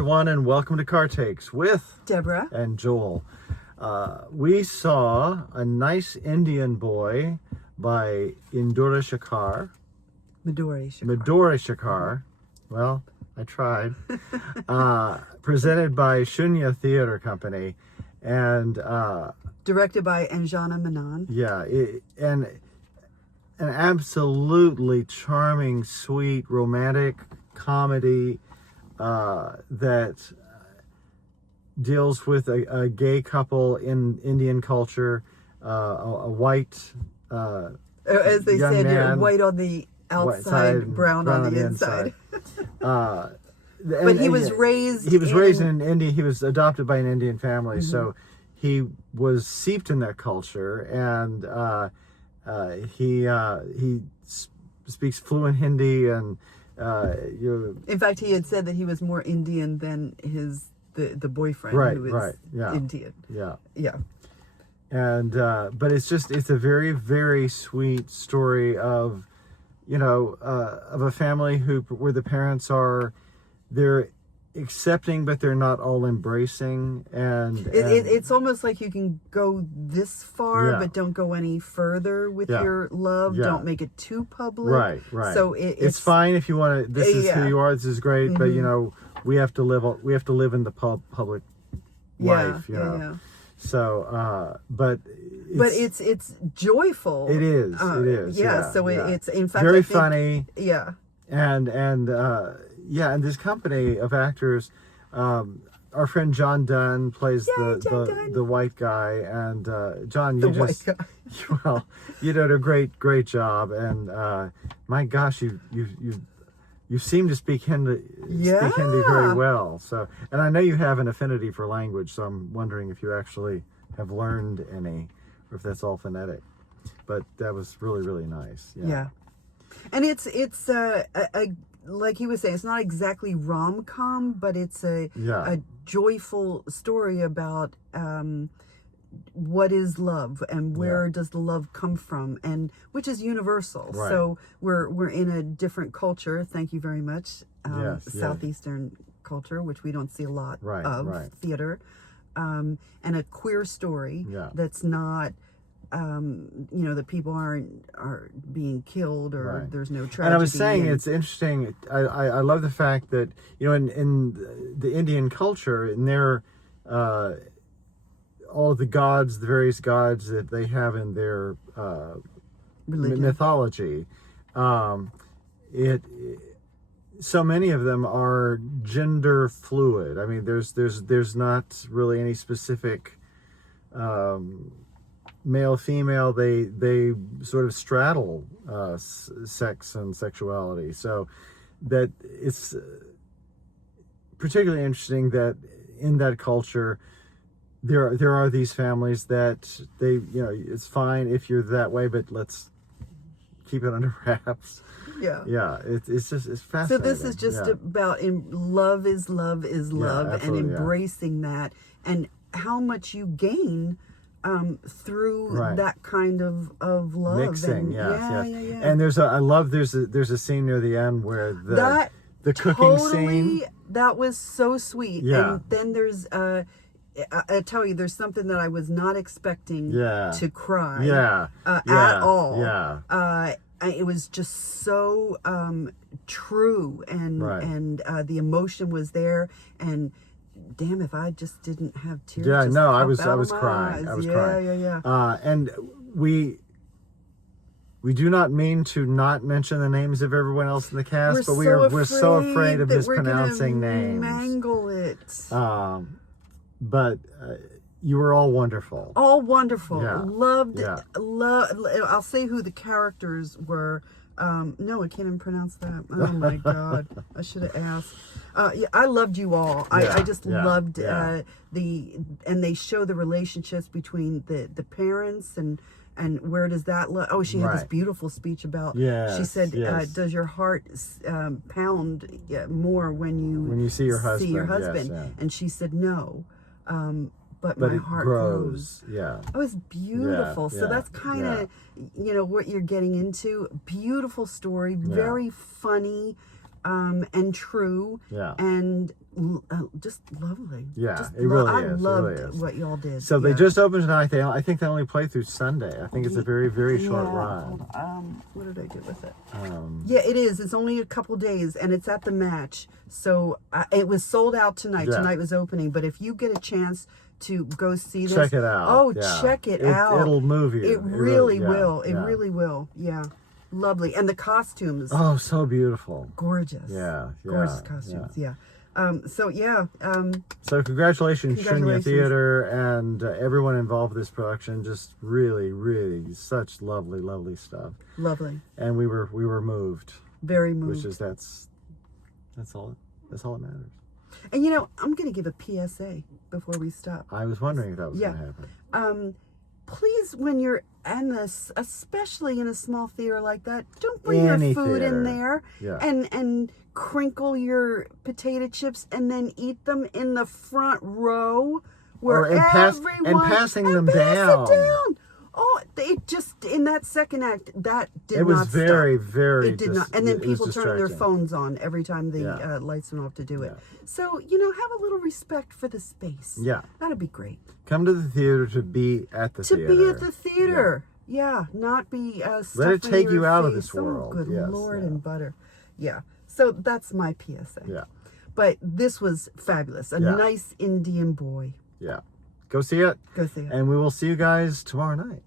everyone, and welcome to Car Takes with Deborah and Joel. We saw A Nice Indian Boy by Madhuri Shekar. Madhuri Shekar. Well, I tried. Presented by Shunya Theatre Company, and directed by Anjana Menon. Yeah, and an absolutely charming, sweet, romantic comedy that deals with a gay couple in Indian culture, a white as they young said, man, white on the outside, brown on the inside. But he was raised in India. He was adopted by an Indian family, mm-hmm. so he was seeped in that culture, and he speaks fluent Hindi, and in fact, he had said that he was more Indian than the boyfriend, who is Indian. Yeah. And but it's a very, very sweet story of of a family where the parents they're accepting, but they're not all embracing, and it's almost like you can go this far, but don't go any further with your love. Don't make it too public. Right. So it's fine if you want to. This is who you are. This is great, mm-hmm. But we have to live in the public life. Yeah. So, but it's joyful. It is. It is. Yeah. So it's in fact very funny. Yeah. And this company of actors, our friend John Dunn plays the white guy, and John, you did a great job, and my gosh, you seem to speak Hindi very well. So, and I know you have an affinity for language, so I'm wondering if you actually have learned any, or if that's all phonetic. But that was really, really nice. Yeah. And it's like he was saying, it's not exactly rom-com, but it's a joyful story about what is love and where does the love come from, and which is universal. Right. So we're in a different culture. Thank you very much. Southeastern culture, which we don't see a lot of theater, and a queer story that's not. That people are being killed, or there's no tragedy. And I was saying, it's interesting. I love the fact that in the Indian culture, in their all of the gods, the various gods that they have in their mythology, so many of them are gender fluid. I mean, there's not really any specific male, female. They sort of straddle sex and sexuality. So that it's particularly interesting that in that culture there are these families that it's fine if you're that way, but let's keep it under wraps. It's fascinating. So this is just about love is love is love, and embracing that, and how much you gain through that kind of love. Mixing, and there's a scene near the end where the cooking scene, that was so sweet. And then there's I tell you, there's something that I was not expecting to cry at all. It was just so true, and the emotion was there, and damn if I just didn't have tears. I was crying. I was crying. And we do not mean to not mention the names of everyone else in the cast, but we're so afraid of mispronouncing names. Mangle it. But you were all wonderful. All wonderful. Loved. I'll say who the characters were. No, I can't even pronounce that. Oh my God, I should have asked. I loved you all. I just loved and they show the relationships between the parents, and where does that look? Oh, she had this beautiful speech about. She said, "Does your heart pound more when you see your husband?" And she said, "No." But my heart grows. It was beautiful. So that's kind of, what you're getting into. Beautiful story, very funny, and true. Yeah. And just lovely. Yeah, just it really I is. loved It really is. what y'all did. So they just opened tonight. I think they only play through Sunday. I think it's a very, very short run. What did I do with it? Yeah, it is. It's only a couple days, and it's at the Match. So it was sold out tonight. Yeah. Tonight was opening. But if you get a chance to go see this, check it out. Oh, yeah. check it out. It'll move you. It really will. Yeah. It really will. Yeah. Lovely. And the costumes. Oh, so beautiful. Gorgeous. Yeah. Gorgeous costumes. Yeah. So congratulations, Shunya Theatre and everyone involved with this production. Just really, really such lovely, lovely stuff. Lovely. And we were moved. Very moved. Which is that's all that matters. And I'm going to give a PSA before we stop. I was wondering if that was going to happen. Please, when you're in this, especially in a small theater like that, don't bring Any your food theater. in there and crinkle your potato chips and then eat them in the front row where passing them pass down. It down. Oh, it just in that second act that did not. It was very, stop. very. It did not. And then people turning their distracting. phones on every time the lights went off to do it. Yeah. So have a little respect for the space. Yeah, that'd be great. Come to the theater to be at the theater. To be at the theater. Yeah, not be let it take you out of this Oh, world. good yes, Lord and butter. Yeah. So that's my PSA. Yeah. But this was fabulous. A nice Indian boy. Yeah. Go see it. Go see it. And we will see you guys tomorrow night.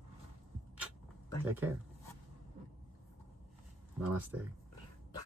Bye. Take care. Namaste.